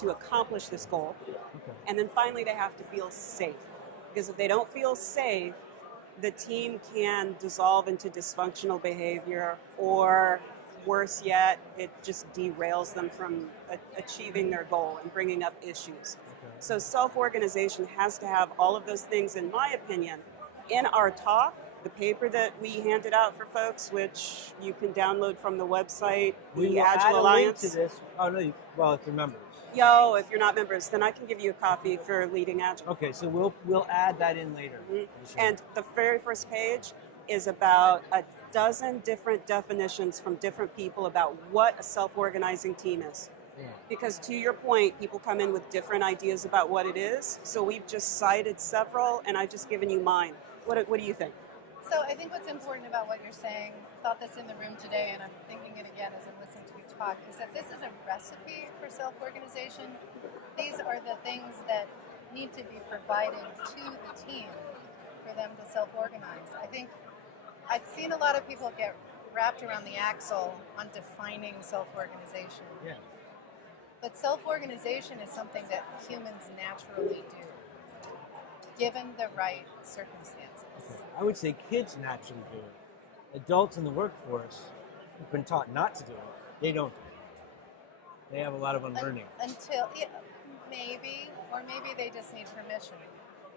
to accomplish this goal. Okay. And then finally, they have to feel safe. Because if they don't feel safe, the team can dissolve into dysfunctional behavior, or worse yet, it just derails them from achieving their goal and bringing up issues. Okay. So self-organization has to have all of those things, in my opinion. In our talk, the paper that we handed out for folks, which you can download from the website, We the will add Agile a Alliance. link to this. Oh no, well, if you're members. Yo, if you're not members, then I can give you a copy for leading Agile. Okay, so we'll add that in later. And the very first page is about a dozen different definitions from different people about what a self-organizing team is. Yeah. Because to your point, people come in with different ideas about what it is. So we've just cited several, and I've just given you mine. What do you think? So I think what's important about what you're saying, thought this in the room today, and I'm thinking it again as I'm listening to you talk, is that this is a recipe for self-organization. These are the things that need to be provided to the team for them to self-organize. I think I've seen a lot of people get wrapped around the axle on defining self-organization. Yeah. But self-organization is something that humans naturally do, given the right circumstances. Okay. I would say kids naturally do it. Adults in the workforce have been taught not to do it. They don't do it. They have a lot of unlearning. Maybe they just need permission.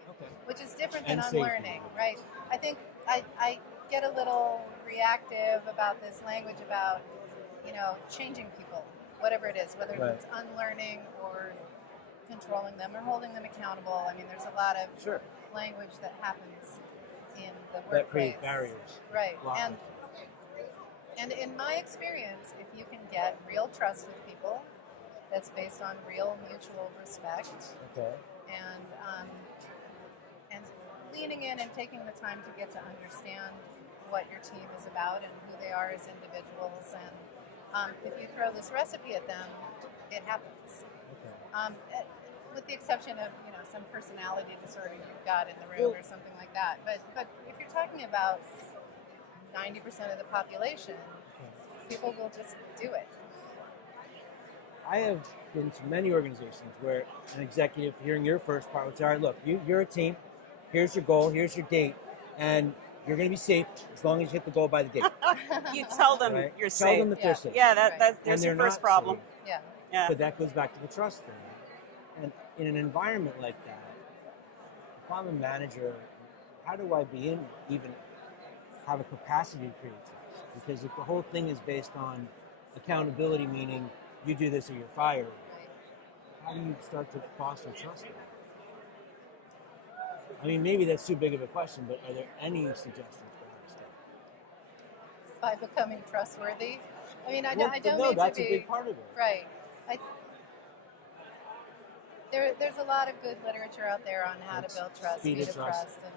Okay. Which is different And than safety. unlearning, right? I think I get a little reactive about this language about, changing people, whatever it is, whether Right. it's unlearning or controlling them or holding them accountable. I mean, there's a lot of Sure. language that happens in the workplace. That create barriers. Right. Blockage. And in my experience, if you can get real trust with people, that's based on real mutual respect, Okay. and leaning in and taking the time to get to understand what your team is about and who they are as individuals, and if you throw this recipe at them, it happens. Okay. With the exception of some personality disorder you've got in the room or something like that. But if you're talking about 90% of the population, people will just do it. I have been to many organizations where an executive, hearing your first part, would say, all right, look, you're a team. Here's your goal. Here's your date. And you're going to be safe as long as you hit the goal by the date. You tell them Right? you're Tell safe. them that they're safe. Yeah, Right. there's And your they're first not problem. safe. Yeah. But that goes back to the trust thing. And in an environment like that, if I'm a manager, how do I even have a capacity to create trust? Because if the whole thing is based on accountability, meaning you do this or you're fired, how do you start to foster trust? I mean, maybe that's too big of a question, but are there any suggestions for how to start? By becoming trustworthy. I mean, I Well, don't no, need that's to be a big part of it. right. There's a lot of good literature out there on how to build trust, Speed of trust. and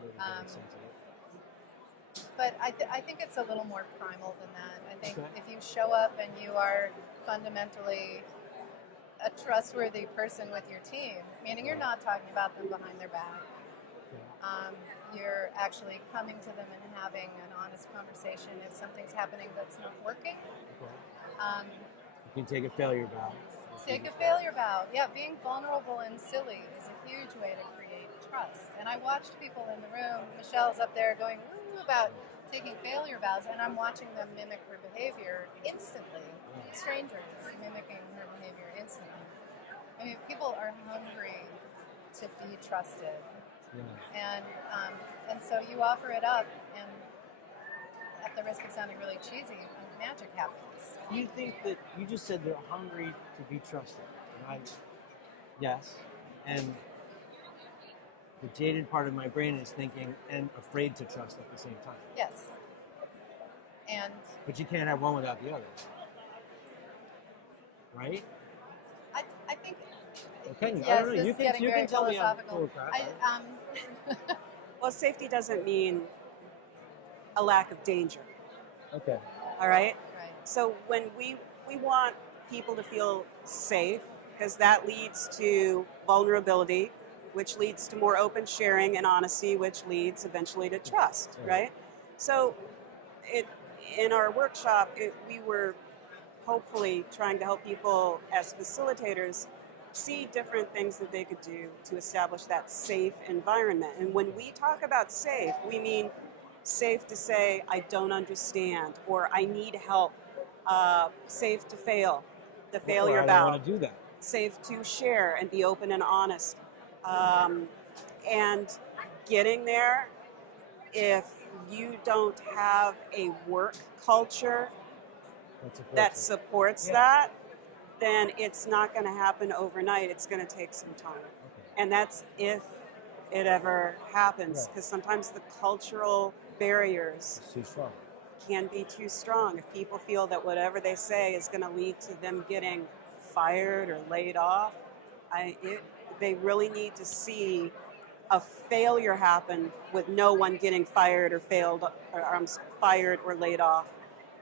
Really big sense of it. but I think it's a little more primal than that. I think Okay. if you show up and you are fundamentally a trustworthy person with your team, meaning you're not talking about them behind their back. You're actually coming to them and having an honest conversation if something's happening that's not working. Okay. You can take a failure bow. Take a failure bow. Yeah, being vulnerable and silly is a huge way to create trust. And I watched people in the room, Michelle's up there going woo about taking failure bows, and I'm watching them mimic her behavior instantly. Strangers mimicking her behavior instantly. I mean, people are hungry to be trusted. Yeah. And so you offer it up, and at the risk of sounding really cheesy, magic happens. You think that you just said they're hungry to be trusted, and yes, and the jaded part of my brain is thinking and afraid to trust at the same time. Yes. And But you can't have one without the other, right? I think. Okay, Yes, I don't know. this You is can getting very tell me I'm philosophical. full of crap. Well, safety doesn't mean a lack of danger. Okay. All right? Right. So when we want people to feel safe, because that leads to vulnerability, which leads to more open sharing and honesty, which leads eventually to trust, right? So in our workshop, we were hopefully trying to help people as facilitators see different things that they could do to establish that safe environment. And when we talk about safe, we mean safe to say, I don't understand, or I need help, safe to fail, the failure Or I don't bound, want to do that. safe to share and be open and honest. Um, and getting there, if you don't have a work culture that supports Yeah. that, then it's not going to happen overnight. It's going to take some time. Okay. And that's if it ever happens, Right. because sometimes the cultural barriers It's too strong. can be too strong. If people feel that whatever they say is going to lead to them getting fired or laid off, they really need to see a failure happen with no one getting fired or fired or laid off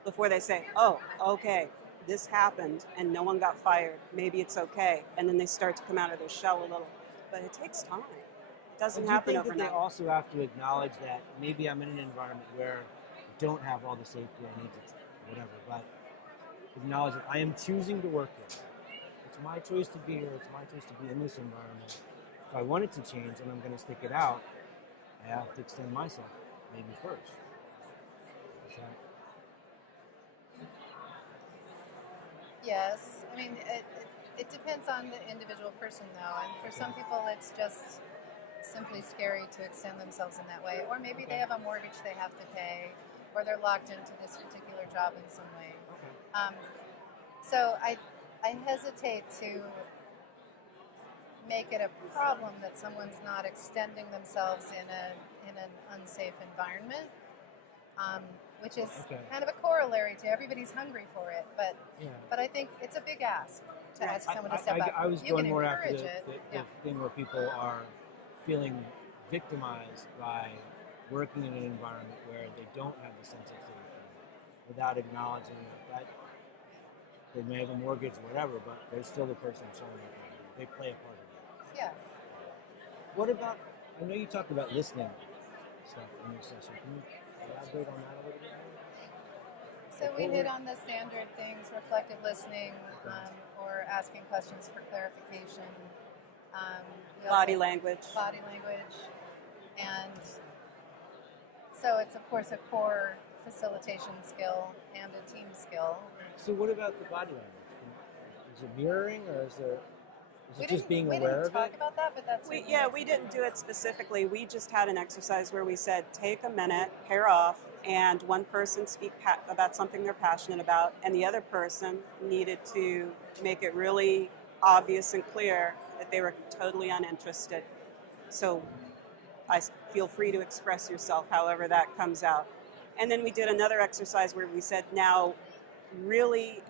before they say, "Oh, okay, this happened and no one got fired. Maybe it's okay." And then they start to come out of their shell a little. But it takes time. It doesn't Do you happen think that overnight. they also have to acknowledge that maybe I'm in an environment where I don't have all the safety I need to, whatever, but acknowledge that I am choosing to work here. It's my choice to be here. It's my choice to be in this environment. If I want it to change and I'm going to stick it out, I have to extend myself maybe first. Is that, Yes, I mean it depends on the individual person though, and for some people it's just simply scary to extend themselves in that way, or maybe they have a mortgage they have to pay, or they're locked into this particular job in some way. Um, so I hesitate to make it a problem that someone's not extending themselves in an unsafe environment, which is kind of a corollary to everybody's hungry for it. But I think it's a big ask to ask someone to step up. I was You going can more after encourage the it. thing where people are feeling victimized by working in an environment where they don't have the sense of safety, without acknowledging that they may have a mortgage or whatever, but they're still the person showing up. They play a part of it. Yeah. What about, I know you talked about listening stuff in your session. Can you elaborate on that a little bit more? So we hit on the standard things: reflective listening, or asking questions for clarification. Body language. Body language. And so it's, of course, a core facilitation skill and a team skill. So what about the body language? Is it mirroring, or is it just being aware of it? We didn't talk about that, but that's... We didn't do it specifically. We just had an exercise where we said, take a minute, pair off, and one person speak about something they're passionate about, and the other person needed to make it really obvious and clear that they were totally uninterested. So feel free to express yourself however that comes out. And then we did another exercise where we said, now really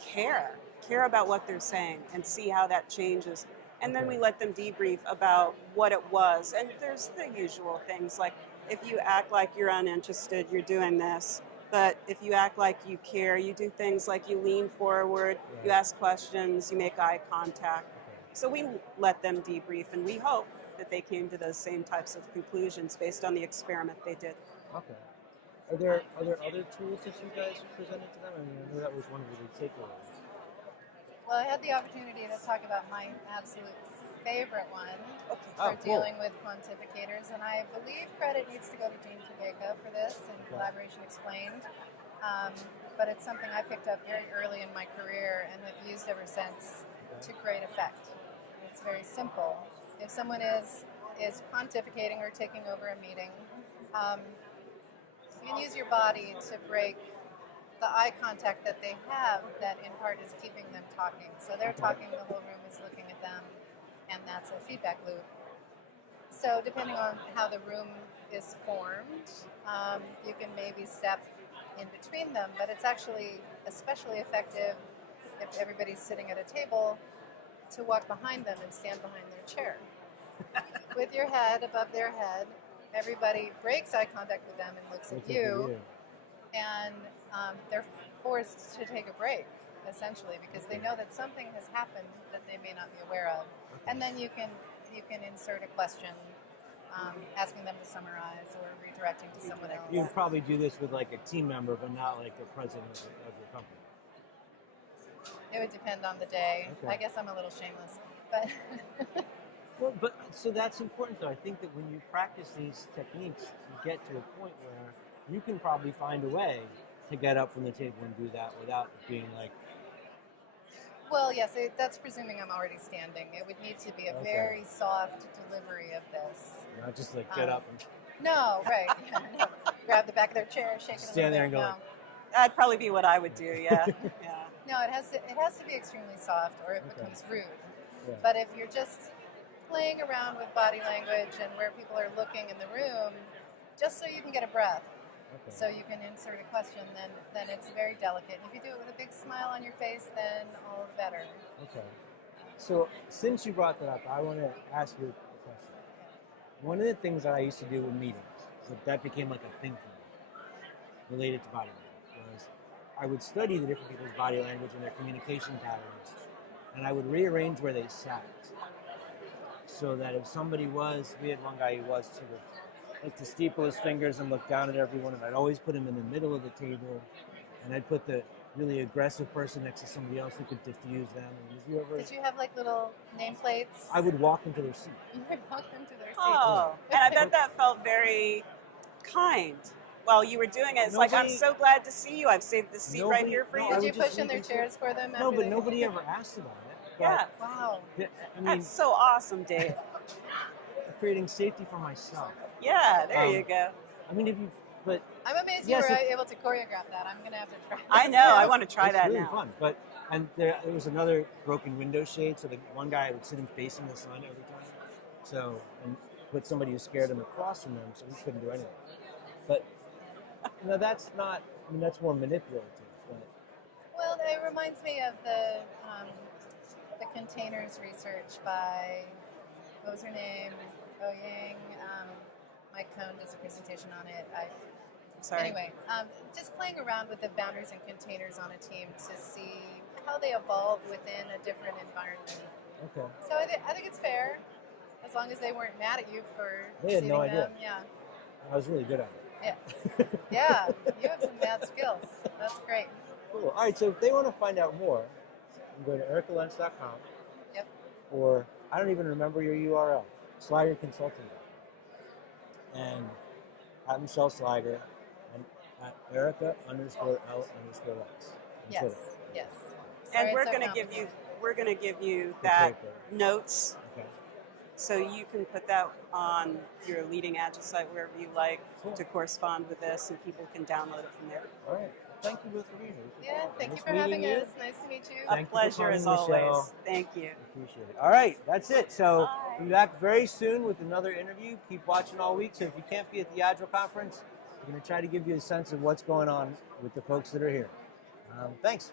care about what they're saying and see how that changes. And then we let them debrief about what it was. And there's the usual things like, if you act like you're uninterested, you're doing this. But if you act like you care, you do things like you lean forward, you ask questions, you make eye contact. So we let them debrief, and we hope that they came to those same types of conclusions based on the experiment they did. Okay. Are there other tools that you guys presented to them? I mean, I know that was one of the big takeaways. Well, I had the opportunity to talk about my absolute favorite one for dealing with pontificators, and I believe credit needs to go to Jean Tobacco for this and Collaboration Explained. But it's something I picked up very early in my career and have used ever since to great effect. It's very simple. If someone is pontificating or taking over a meeting, you can use your body to break the eye contact that they have that in part is keeping them talking. So they're talking, the whole room is looking at them, and that's a feedback loop. So depending on how the room is formed, you can maybe step in between them, but it's actually especially effective if everybody's sitting at a table to walk behind them and stand behind their chair. With your head above their head, everybody breaks eye contact with them and looks at you. And they're forced to take a break, essentially, because they know that something has happened that they may not be aware of. And then you can insert a question, asking them to summarize or redirecting to someone else. You probably do this with like a team member, but not like the president of your company. It would depend on the day. Okay. I guess I'm a little shameless, but Well, but so that's important though. I think that when you practice these techniques, you get to a point where you can probably find a way to get up from the table and do that without being like, well, yes, that's presuming I'm already standing. It would need to be a Okay. very soft delivery of this. not just like get up and No, right? Yeah, no. Grab the back of their chair, shake it a Stand little there bit. and go No. like- That'd probably be what I would do. Yeah. Yeah. No, it has to be extremely soft, or it Okay. becomes rude. Yeah. But if you're just playing around with body language and where people are looking in the room, just so you can get a breath, Okay. so you can insert a question, then it's very delicate. And if you do it with a big smile on your face, then all the better. Okay. So since you brought that up, I want to ask you a question. One of the things that I used to do in meetings, that became like a thing for me, related to body language, was I would study the different people's body language and their communication patterns, and I would rearrange where they sat, so that if somebody was, we had one guy who was sort of like to steeple his fingers and look down at everyone, and I'd always put him in the middle of the table, and I'd put the really aggressive person next to somebody else who could diffuse them. And did you ever? Did you have like little nameplates? I would walk into their seat. You would walk them to their seat. Oh, and I bet that felt very kind while you were doing it. It's like, I'm Nobody- so glad to see you. I've saved this seat right Nobody- here for no, you. I Did would you just push in their leave it chairs for them? No, after but they- nobody ever asked about it. But, Yeah. Wow. I mean, That's so awesome, Dave. creating safety for myself. Yeah, there you Um, go. I mean, if you, but I'm amazed Yes, you were it- able to choreograph that. I'm gonna have to try. I this know. now. I want to try it's that really now. fun. But and there was another broken window shade, so the one guy would sit him facing the sun every time. So and put somebody who scared him across from him, so he couldn't do anything. But that's not. I mean, that's more manipulative. But Well, it reminds me of the containers research by what was her name? Oh Yang. Mike Cohn does a presentation on it. Sorry. Anyway, just playing around with the boundaries and containers on a team to see how they evolve within a different environment. okay, So I think it's fair, as long as they weren't mad at you for They had no seating idea. them. Yeah, I was really good at yeah, it. yeah. You have some mad skills. That's great. Cool. All right, so if they want to find out more, you can go to erikalenz.com. Yep. Or I don't even remember your URL, Sliger Consulting. And at Michele Sliger and at Erika_L_X. on Yes, Twitter. yes. And Sorry, we're it's so going to give you The that paper. notes, Okay. so you can put that on your leading Agile site wherever you like Cool. to correspond with this, and people can download it from there. All right. Thank you both for being here. Yeah, thank you Nice for having meeting you. us. Nice to meet you. A Thank you for pleasure coming, as Michele. always. Thank you. Appreciate it. All right, that's it. So Bye. we'll be back very soon with another interview. Keep watching all week. So if you can't be at the Agile conference, we're going to try to give you a sense of what's going on with the folks that are here. Thanks.